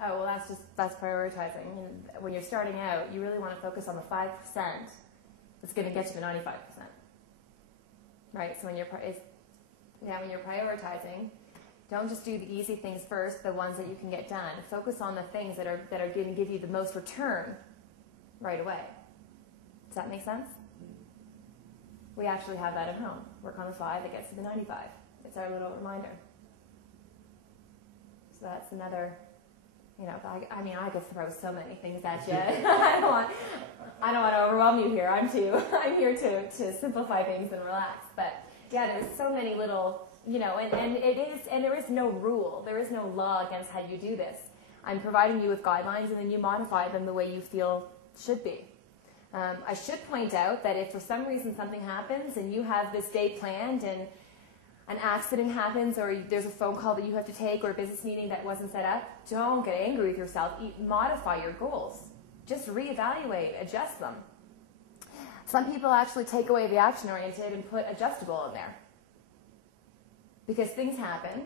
Oh, well, that's prioritizing. And when you're starting out, you really want to focus on the 5% that's going to get you the 95%. Right? So when you're prioritizing, don't just do the easy things first, the ones that you can get done. Focus on the things that are going to give you the most return right away. Does that make sense? We actually have that at home. Work on the 5 that gets you the 95. It's our little reminder. So that's another, I mean, I could throw so many things at you. I don't want to overwhelm you here. I'm here to simplify things and relax. But yeah, there's so many little, and there is no rule. There is no law against how you do this. I'm providing you with guidelines, and then you modify them the way you feel should be. I should point out that if for some reason something happens and you have this day planned and an accident happens or there's a phone call that you have to take or a business meeting that wasn't set up, don't get angry with yourself. Modify your goals. Just reevaluate, adjust them. Some people actually take away the action-oriented and put adjustable in there. Because things happen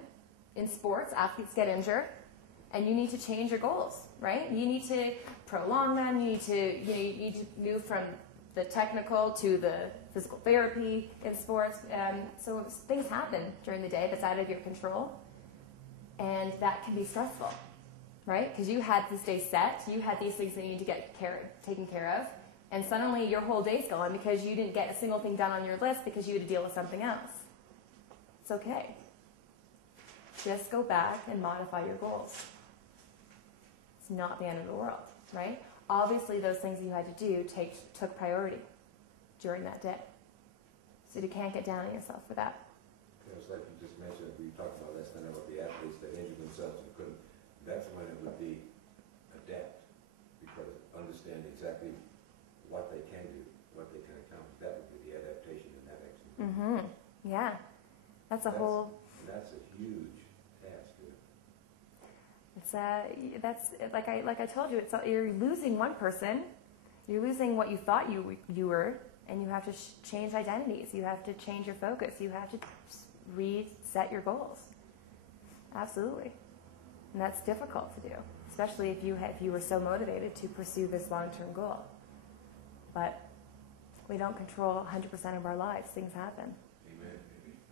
in sports, athletes get injured, and you need to change your goals, right? You need to prolong them. You need to move from the technical to the physical therapy in sports. So things happen during the day that's out of your control, and that can be stressful, right? Because you had this day set, you had these things that you need to get taken care of, and suddenly your whole day's gone because you didn't get a single thing done on your list because you had to deal with something else. It's okay. Just go back and modify your goals. It's not the end of the world, right? Obviously, those things you had to do took priority during that day. So you can't get down on yourself for that. It's like you just mentioned, we talked about last night about the athletes that injured themselves and couldn't. That's when it would be adapt, because understand exactly what they can do, what they can accomplish. That would be the adaptation in that action. Mm-hmm. Yeah. That's a huge task. That's like I told you. You're losing one person. You're losing what you thought you were, and you have to change identities. You have to change your focus. You have to reset your goals. Absolutely, and that's difficult to do, especially if you were so motivated to pursue this long-term goal. But we don't control 100% of our lives. Things happen.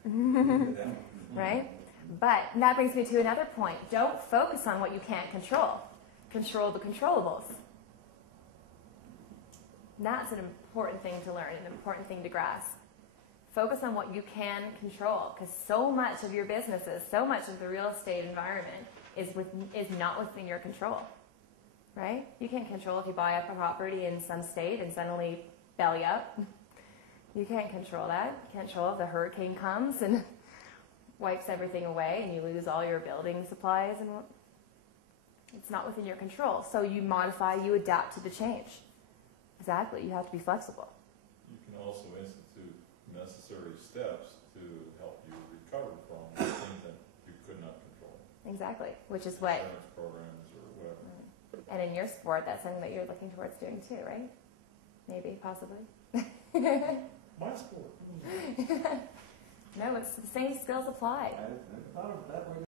Amen. Right? But that brings me to another point. Don't focus on what you can't control. Control the controllables. That's an important thing to learn, an important thing to grasp. Focus on what you can control, because so much of your businesses, so much of the real estate environment is not within your control. Right? You can't control if you buy up a property in some state and suddenly belly up. You can't control that. You can't control if the hurricane comes and wipes everything away and you lose all your building supplies, and it's not within your control. So you modify, you adapt to the change. Exactly. You have to be flexible. You can also institute necessary steps to help you recover from the things that you could not control. Exactly. Which is what insurance programs or whatever. And in your sport, that's something that you're looking towards doing too, right? Maybe, possibly. My sport. No, it's the same skills apply. I thought of it that way.